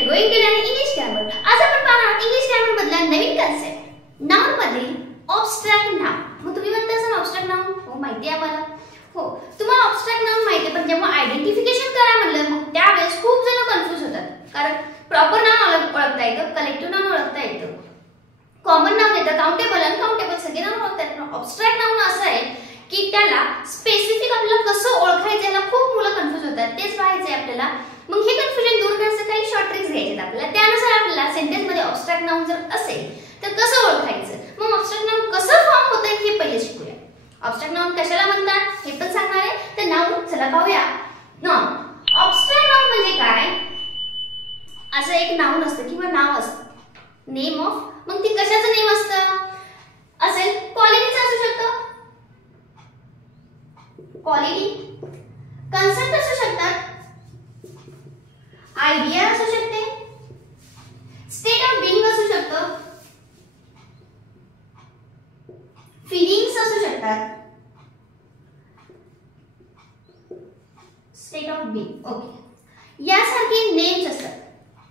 are going to learn English grammar. आज आपण पाहणार इंग्लिश ग्रामर मधला नवीन कन्सेप्ट नाउन मधील ऑब्स्ट्रॅक्ट नाउन. मग तुम्ही म्हणता सर ऑब्स्ट्रॅक्ट नाउन हो माहिती आहे आम्हाला. हो तुम्हाला ऑब्स्ट्रॅक्ट नाउन माहिती आहे, पण जेव्हा आयडेंटिफिकेशन करा म्हणलं मग त्यावेळेस खूप जण कन्फ्यूज होतात. कारण प्रॉपर नाउन ओळखता येतं, कलेक्टिव्ह नाउन ओळखता येतं, कॉमन नाउन येतं, काउंटेबल अनकाउंटेबल सगळे नाउन ओळखता येतात. ऑब्स्ट्रॅक्ट नाउन असं आहे की त्याला स्पेसिफिक आपल्याला कसं ओळखायचं याला खूप मुलं कन्फ्यूज होतात. तेच पाहायचंय आपल्याला. मग हे कन्फ्युजन दूर करण्यासाठी काही शॉर्ट ट्रिक्स घ्यायचे आहेत आपल्याला. त्यानुसार आपल्याला सेंटेन्स मध्ये ऑब्स्ट्रॅक्ट नाउन जर असेल तर कसं ओळखायचं, मग ऑब्स्ट्रॅक्ट नाउन कसं फॉर्म होतं हे पहिले शिकूया. ऑब्स्ट्रॅक्ट नाउन कशाला म्हणतात हे पण सांगणार आहे. तर नाउन चला पाहूया. नाउन ऑब्स्ट्रॅक्ट नाउन म्हणजे काय? असं एक नाउन असतं किंवा नाव असतं, नेम ऑफ. मग ती कशाचं नेम असतं? असेल क्वालिटीचं असू शकतं, क्वालिटी, कन्सेप्ट असू शकतात, आयडिया असू शकते, स्टेट ऑफ बीइंग असू शकतं, फीलिंग्स असू शकतात, स्टेट ऑफ बीइंग. ओके, यासारखे नेम्स असतात.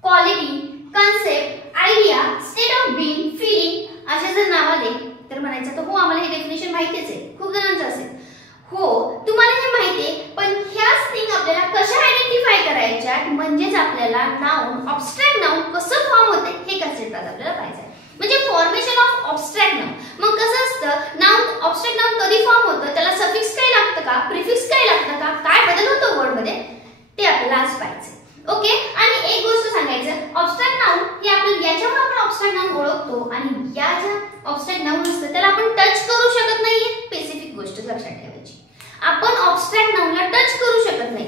Quality, concept, idea, state of being, feeling असे जर नाव आले तर म्हणायचं तर हो आम्हाला हे डेफिनेशन माहितीच आहे. खूप जणांचं असेल हो तुम्हाला हे माहिती आहे, पण ह्याच थिंग आपल्याला कशा आयडेंटिफाय करायच्या म्हणजेच आपल्याला नाउन ऑब्स्ट्रॅक्ट नाउन कसं फॉर्म होते हे कन्सेप्ट आपल्याला पाहिजे. म्हणजे फॉर्मेशन ऑफ ऑब्स्ट्रॅक्ट नाउन. मग कसं असतं नाउन ऑब्स्ट्रॅक्ट नाउन कधी फॉर्म होतं, त्याला सफिक्स काय लागतं का, प्रिफिक्स काय लागतं का, काय बदल होतो वर्ड मध्ये ते आपल्याला आज पाहायचं. ओके, आणि एक गोष्ट सांगायचं, ऑब्स्ट्रॅक्ट नाउन हे आपण याच्यावर आपण ऑब्स्ट्रॅक्ट नाउन ओळखतो आणि या ज्या ऑब्स्ट्रॅक्ट नाउन असतं त्याला आपण टच करू शकत नाहीये. स्पेसिफिक गोष्ट लक्षात ठेवायची, आपण ऑब्स्ट्रॅक्ट नाउनला टच करू शकत नाही.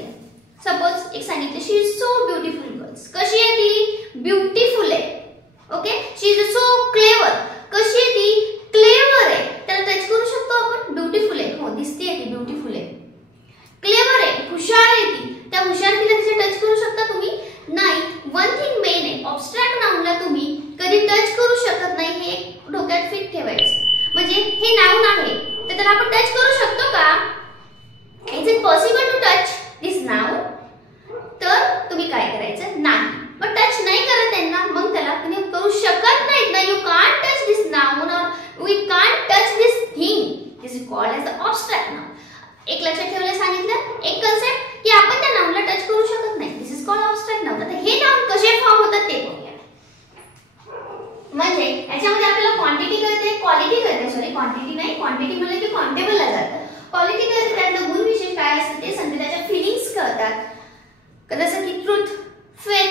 सपोज एक सांगितलं शी इज सो ब्युटिफुल गर्ल्स. कशी आहे ती? ब्युटिफुल आहे. Okay, she is so clever. कशी आहे ती? क्लेवर आहे. त्याला टच करू शकतो आपण. ब्युटिफुल आहे हो दिसते ती ब्युटिफुल आहे. क्लेवर आहे, हुशार आहे ती. त्या हुशारकीला तिथे टच करू शकता तुम्ही? नाही. वन थिंग मेन आहे, ऑब्स्ट्रॅक्ट नाउनला तुम्ही कधी टच करू शकत नाही हे डोक्यात फिट ठेवायचं. म्हणजे हे नाउन आहे तर त्याला आपण टच करू शकतो का? Is it possible to touch this noun? तर तुम्ही काय करायचं? नाही. पण टच नाही करत त्यांना मग त्याला तुम्ही करू शकत नाहीत ना. You can't touch this noun or we can't touch this thing. This is called as the abstract noun. एक लक्षात ठेवायला सांगितलं, एक कन्सेप्ट की आपण त्या नाउनला टच करू शकत नाही. दिस इज कॉल्ड ऑब्स्ट्रॅक्ट नाउन. आता हे नाउन कसे फॉर्म होतात ते बघूया. म्हणजे याच्यामध्ये आपल्याला क्वांटिटी कळते, क्वालिटी कळते. सॉरी क्वांटिटी नाही, क्वांटिटी म्हणजे की काउंटेबलला जातं. क्वालिटी कळते, त्यातलं गुण विशेष काय असतं ते सांगते, त्याच्या फीलिंग्स कळतात. जसं की ट्रूथ, फेथ,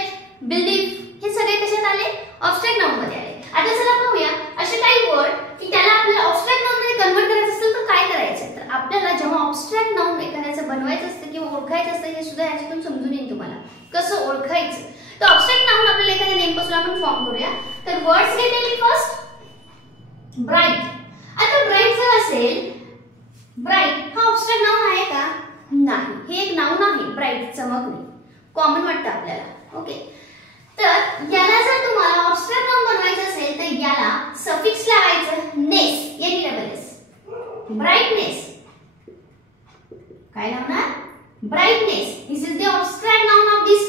बिलीफ हे सगळे कशात आले? ऑब्स्ट्रॅक्ट नाउन मध्ये आले. आता चला पाहूया असे काही वर्ड की त्याला आपल्याला ऑब्स्ट्रॅक्ट नाउन मध्ये कन्वर्ट करायचं असेल तर काय करायचं. तर आपल्याला जेव्हा ऑब्स्ट्रॅक्ट नाउन एखाद्याचं बनवायचं असतं किंवा ओळखायचं असतं हे सुद्धा याच्यातून समजून येईल तुम्हाला कसं ओळखायचं. तर ऑब्स्ट्रॅक्ट नाउन आपल्याला एखाद्या नेम पासून आपण फॉर्म करूया. तर वर्ड्स घेते मी फर्स्ट ब्राईट. आता ब्राईट जर असेल, ब्राईट हा ऑब्स्ट्रॅक्ट नाउन आहे का? नाही. हे एक नाउन आहे ब्राईट, चमकणे. कॉमन वाटतं आपल्याला. ओके, तर याला जर तुम्हाला ऑब्स्ट्रॅक्ट नाउन बनवायचं असेल तर याला सफिक्स लावायचं नेस, NESS. ब्राईटनेस काय लावणार? Brightness. This is the abstract noun of this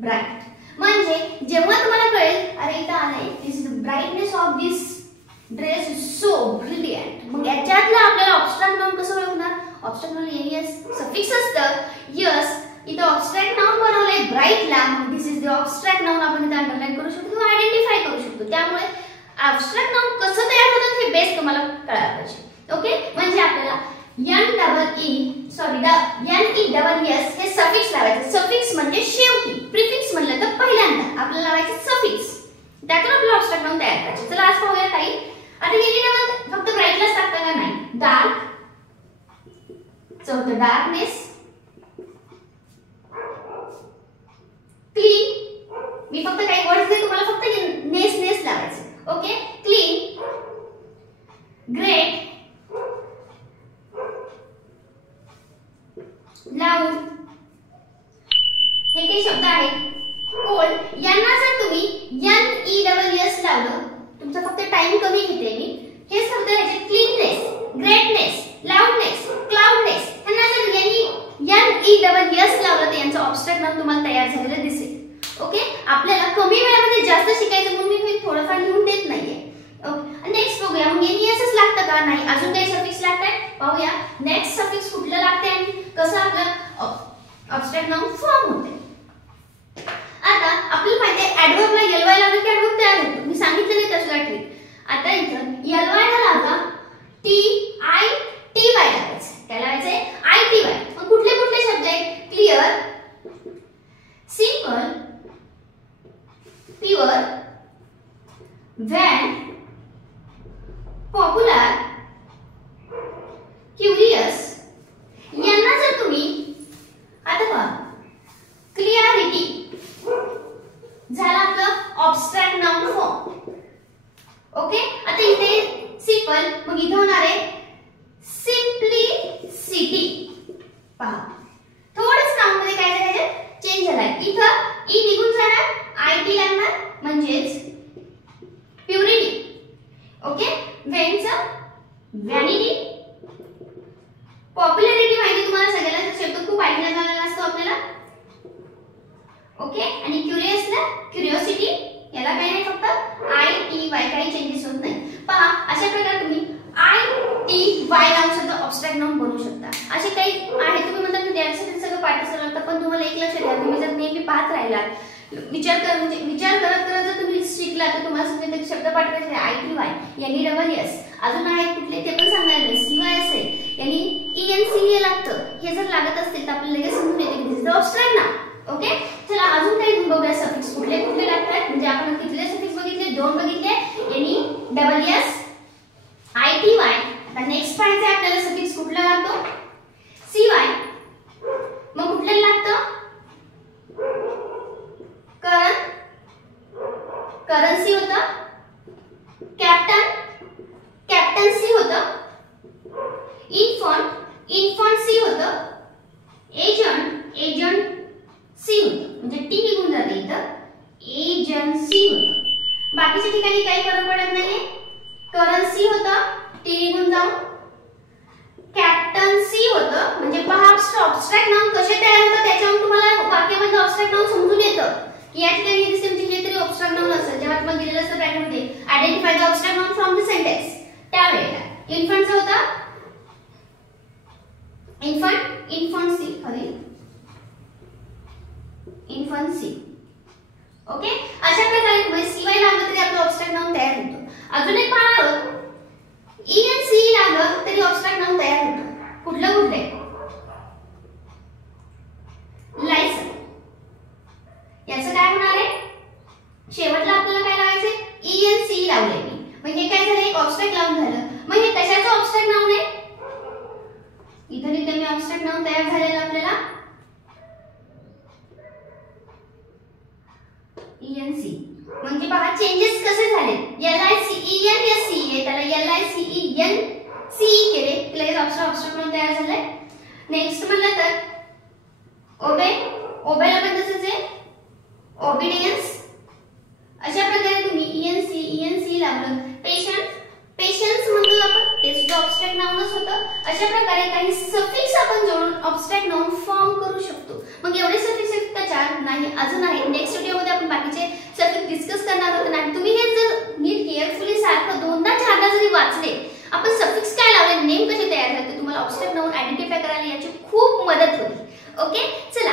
bright. म्हणजे जेव्हा तुम्हाला कळेल अरे इथं आलंय this is the brightness of this dress is so brilliant. मग याच्यातलं आपल्याला ऑब्स्ट्रॅक्ट नाउन कसं ओळखणार? ऑब्स्ट्रॅक्ट नाउन NES सफिक्स असतं. यस, इथं ऑब्स्ट्रॅक्ट नाउन बनवलंय ब्राईटला. मग this is the abstract noun आपण इथं अंडरलाईन करू शकतो किंवा आयडेंटिफाय करू शकतो. त्यामुळे ऑब्स्ट्रॅक्ट नाउन कसं तयार होतं हे बेस तुम्हाला कळायला पाहिजे. ओके, म्हणजे आपल्याला NESS हे सफिक्स लावायचं. सफिक्स म्हणजे शेवटी, प्रिफिक्स म्हणलं तर पहिल्यांदा आपल्याला लावायचं सफिक्स. त्यातून आपल्याला ऑब्स्ट्रॅक्ट नाउन तयार करायचे. चला आज पाहूया काही. आता NESS फक्त ब्राईटलाच टाकता का? नाही. डार्क, चौथं डार्कनेस, क्लीन. मी फक्त काही वर्ड्स दे तुम्हाला फक्त नेस लावायचं. ओके, क्लीन, ग्रेट, लाऊड हे काही शब्द आहेत. कोल्ड यांना जर तुम्ही NESS लावलं, तुमचा फक्त टाइम कमी घेते मी. हे शब्द ह्याचे क्लीननेस, ग्रेटनेस, लाऊडनेस, क्लाउडनेस यांना जर NESS लावलं तर यांचं ऑब्स्ट्रॅक्ट नाउन तुम्हाला तयार झालेलं दिसेल. ओके, आपल्याला कमी वेळामध्ये जास्त शिकायचं म्हणून मी थोडंफार लिहून देत नाहीये. नेक्स्ट बघूया मग एनईएसच लागतं का? नाही, अजून काही सफिक्स लागतात पाहूया. नेक्स्ट सफिक्स कुठलं लागते आणि कसं आपलं अब्स्ट्रॅक्ट नाउन फॉर्म होते. आता आपल्याला माहिती आहे ऍडव्हर्बला एलवाय लागलं की ऍडव्हर्ब तयार होतो. मी सांगितलेलं तसं ट्रिक. आता इथं एलवाय ला लागा टी आय टी वाय लागायचं. काय लागायचंय? I T Y. मग कुठले कुठले शब्द आहेत? Clear, simple, pure, van, popular, curious. यांना जर तुम्ही आता पहा क्लिअरिटी झाला आपलं ऑब्स्ट्रॅक्ट नाउन फॉर्म. ओके, आता इथे सिंपल, मग इथे होणार आहे सिम्प्लिसिटी. पहा थोडंच नाउन मध्ये काय झालं, चेंज झालाय. इथं ई निघून जाणार, आय टी लागणार म्हणजेच प्युरिटी. ओके, व्हेनचं व्हॅनिटी, पॉप्युलॅरिटी माहिती तुम्हाला सगळ्यांना शब्द खूप ऐकण्यात आलेला असतो आपल्याला. ओके, आणि क्युरियसला क्युरिओसिटी. याला काही नाही, फक्त आय टी वाय, काही चेंजेस होत नाही. पहा अशा प्रकारे तुम्ही आय टी वाय लावून सुद्धा ऑब्स्ट्रॅक्ट नाउन बनवू शकता. असे काही आहे, तुम्ही म्हणता की त्यासाठी सगळं पाठ करावं लागतं, पण तुम्हाला एक लक्षात घ्या, तुम्ही जर नेहमी पाहत राहिलात, विचार करत करत जर तुम्ही शिकला तर तुम्हाला समजेल शब्द पाठ करायचे. आय टी वाय यांनी डबल एस, अजून आहे कुठले ते पण सांगणार नाही. सी वाय असेल यांनी ई एन सी ए लागतं. हे जर लागत असतील तर आपल्याला लगेच समजून येते की दिस इज ऑब्स्ट्रॅक्ट नाउन. ओके, चला अजून काही बघूया सफिक्स कुठले कुठले लागतात. म्हणजे आपण किती सफिक्स बघितले? 2 बघितले, यांनी double S, I T Y. आता नेक्स्ट पाहायचं आहे आपल्याला सफिक्स कुठला लागतो? C Y. मग कुठलं लागतं? करन्सी होतं, कॅप्टन्सी होतं, इन्फंसी होतं, एजंसी होतं. म्हणजे टी निघून जाते इथं, एजन्सी होतं. बाकीच्या ठिकाणी काही फरक पडत नाहीये. करन्सी होतं, टी निघून जाऊन कॅप्टन्सी होतं. म्हणजे पहा ऑब्स्ट्रॅक्ट नाउन कसे तयार होतात त्याच्यावरून तुम्हाला वाक्यामध्ये ऑब्स्ट्रॅक्ट नाउन समजून येतं की या ठिकाणी दिसते म्हणजे हे तरी ऑब्स्ट्रॅक्ट नाउन असेल. जेव्हा तुम्हाला दिलेलं असतं ब्रॅकेटमध्ये identify the abstract noun from the sentence, त्यावेळेला इन्फंटचं होतं इन्फंसी. ओके, अशा प्रकारे तुम्ही सी वाय लावलं तरी आपलं ऑब्स्ट्रॅक्ट नाउन तयार होतं. अजून एक पाहणार आहोत, ई एन सी लावलं तरी ऑब्स्ट्रॅक्ट नाउन तयार होतं. कुठलं कुठलं? लायसन. याचं काय होणार आहे? शेवटला आपल्याला काय लावायचंय? ई एन सी लावले मी. मग हे काय झालं? एक ऑब्स्ट्रॅक्ट लावून झालं. मग हे कशाचं ऑब्स्ट्रॅक्ट नाउन आहे? इथं इथे मी ऑब्स्ट्रॅक्ट नाउन तयार झालेलं आपल्याला ई एन सी. म्हणजे पहा चेंजेस कसे झाले. L I C E N S C A, त्याला L I C E N C E केले, लगेच ऑब्स्ट्रॅक्ट नाउन तयार झालंय. नेक्स्ट म्हणलं तर ओबे, ओबेला पण तसंच आहे, ओबिडियन्स. अशा प्रकारे तुम्ही ई एन सी लावलं. पेशन्स म्हणतो आपण, ते सुद्धा ऑब्स्ट्रॅक्ट नाउनच होतं. अशा प्रकारे काही सफिक्स आपण जोडून ऑब्स्ट्रॅक्ट नाउन फॉर्म करू शकतो. मग एवढे सफिक्स आहेत का? 4 नाही, अजून आहे. नेक्स्ट व्हिडिओमध्ये आपण बाकीचे सफिक्स डिस्कस करणार आहोत. नाही तुम्ही हे जर नीट केअरफुली सारखं 2दा-4दा जरी वाचले, आपण सफिक्स काय लावले, नेम कसे तयार झाले, तुम्हाला ऑब्स्ट्रॅक्ट नाउन आयडेंटिफाय करायला याची खूप मदत होईल. ओके, चला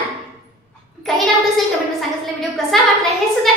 काही डाऊट असेल कमेंटमध्ये सांगा. व्हिडिओ कसा वाटला हे सुद्धा